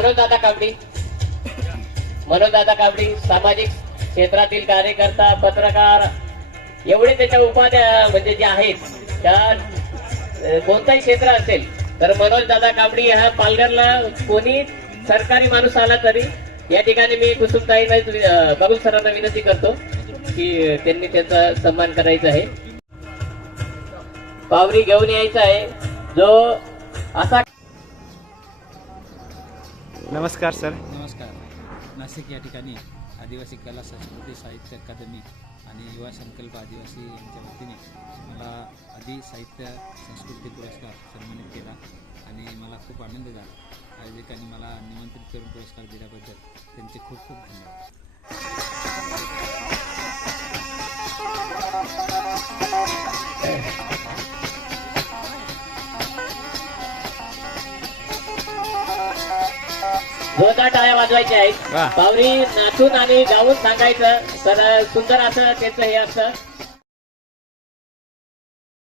मनोजदादा काबडी. मनोजदादा काबडी सामाजिक क्षेत्रातील कार्यकर्ता, पत्रकार, एवढे त्याच्या उपाध्या म्हणजे जे आहेत त्या कोणताही क्षेत्र असेल तर मनोजदादा काबडी ह्या पालघरला कोणी सरकारी माणूस आला तरी या ठिकाणी मी कुसुमताईंना बाबुल सरांना विनंती करतो की त्यांनी त्याचा सन्मान करायचा आहे. पावरी घेऊन यायचा आहे जो असा. नमस्कार सर. नमस्कार. नाशिक या ठिकाणी आदिवासी कला संस्कृती साहित्य अकादमी आणि युवा संकल्प आदिवासी यांच्या वतीने मला आदी साहित्य संस्कृती पुरस्कार सन्मानित केला आणि मला खूप आनंद झाला. आयोजकांनी मला निमंत्रित करून पुरस्कार दिल्याबद्दल त्यांचे खूप खूप धन्यवाद. जोरदार टाळ्या वाजवायच्या आहेत. पावरी नाचून आणि गाऊन सांगायचं तर सुंदर असं त्याचं हे असतं.